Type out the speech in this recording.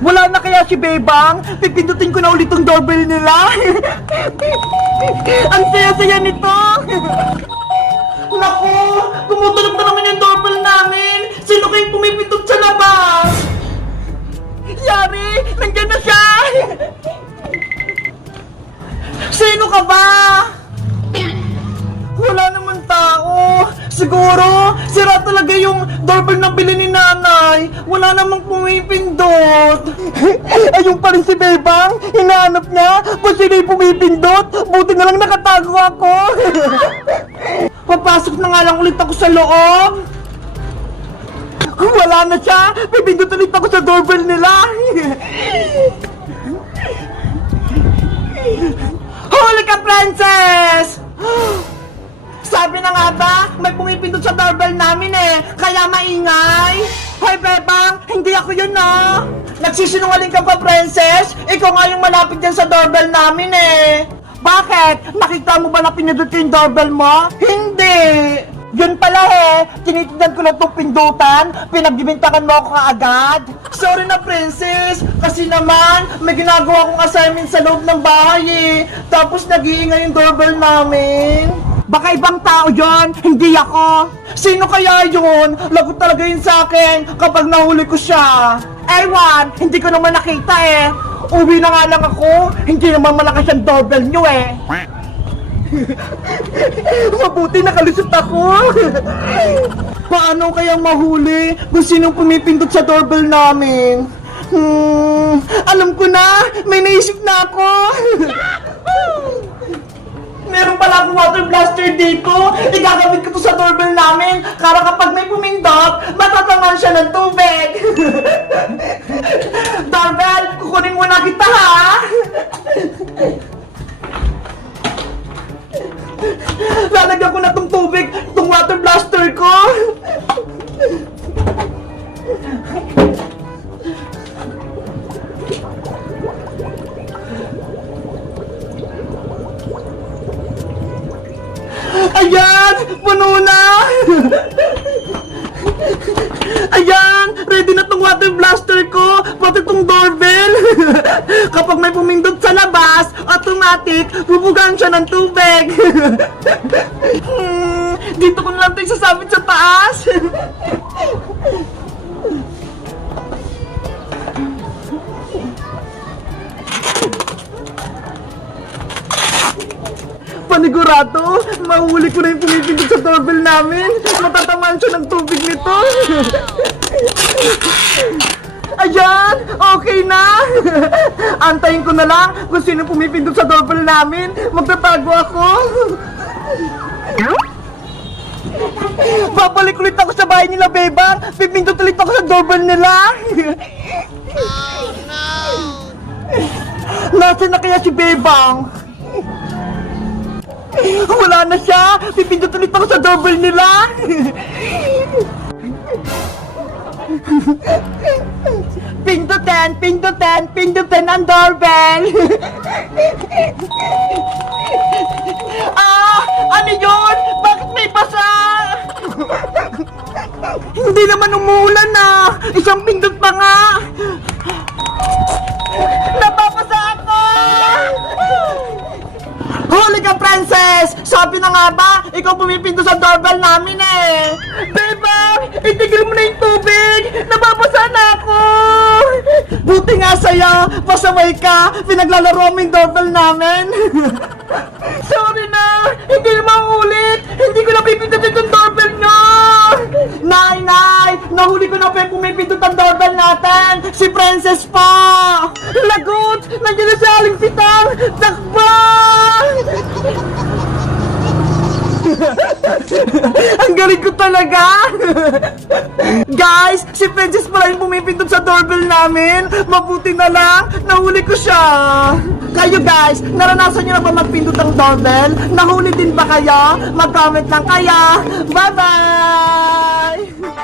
Wala na kaya si Bebang? Pipindutin ko na ulit tong doorbell nila. Ang saya-saya nito. Naku, tumutulog na naman yung doorbell namin. Sino kayong pumipindot sa labas? Yari, nandiyan na siya. Sino ka ba? Wala naman tao. Siguro, sira talaga yung doorbell na nanay. Wala namang pumipindot. Ayun pa rin si Bebang. Hinahanap niya kung sino yung pumipindot. Buti na lang nakatago ako. Papasok na nga lang ulit ako sa loob. Wala na siya. Pipindot ulit ako sa doorbell nila. Huli ka, princess! Sabi na nga ba, may pumipindot sa doorbell namin eh, kaya maingay. Hoy, Bebang, hindi ako yun no. Nagsisinungaling ka pa, princess? Ikaw nga yung malapit dyan sa doorbell namin eh. Bakit? Nakita mo ba na pinindot yung doorbell mo? Hindi! Yun pala eh, tinitignan ko lang itong pindutan, pinagbibintangan mo ako kaagad. Sorry na, princess, kasi naman, may ginagawa akong assignment sa loob ng bahay eh. Tapos nag-iingay yung doorbell namin. Baka ibang tao yon, hindi ako. Sino kaya yun? Lagot talaga yun sa akin kapag nahuli ko siya. Ewan, hindi ko naman nakita eh. Uwi na nga lang ako, hindi naman malakas yung doorbell nyo eh. Mabuti nakalusot ako. Paano kaya mahuli kung sinong pumipindot sa doorbell namin? Hmm, alam ko na, may naisip na ako. Meron pala akong water blaster dito. Igagamit ko to sa doorbell namin. Para kapag may pumindot, matataman siya ng tubig. doorbell, kukunin muna kita ha. Lalagyan ko na tong tubig, tong water blaster ko. Ayan! Puno na! Ayan! Ready na tong water blaster ko! Pati tong doorbell! Kapag may pumindot sa labas, automatic, bubugan siya ng tubig! Hmm, dito ko na lang ito isasabit sa taas! Panigurado, mahuli ko na yung pumipindot sa doorbell namin. Matatamaan siya ng tubig nito. Ayan, okay na. Antayin ko na lang kung sino pumipindot sa doorbell namin. Magtatago ako. Babalik ulit ako sa bahay nila, Bebang. Pipindot ulit ako sa doorbell nila. Oh, no! Nasaan na kaya si Bebang? Wala na siya! Pipindot ulit ako sa doorbell nila! Pindutin! Pindutin! Pindutin ang doorbell! ah! Ano yun? Bakit may basa? Hindi naman umuulan na! Isang pindot pa nga! Napapasa ako! Princess! Sabi na nga ba, ikaw pumipinto sa doorbell namin eh! Bebang! Itigil mo na yung tubig! Nababasa na ako! Buti nga sa'yo, pasaway ka, pinaglalaro mo yung doorbell namin! Sorry na! Hindi na maulit! Hindi ko na pipindutin yung doorbell nyo! Nay, nay! Nahuli ko na pa yung pumipindot ang doorbell natin! Si Princess pa! Lagot! Nandiyan na si Aling! Takbo! Ang galing ko talaga! Guys, si Princess pala yung pumipindot sa doorbell namin. Mabuti na lang, nahuli ko siya. Kayo guys, naranasan nyo na ba magpindot ng doorbell? Nahuli din ba kayo? Mag-comment lang kaya. Bye-bye!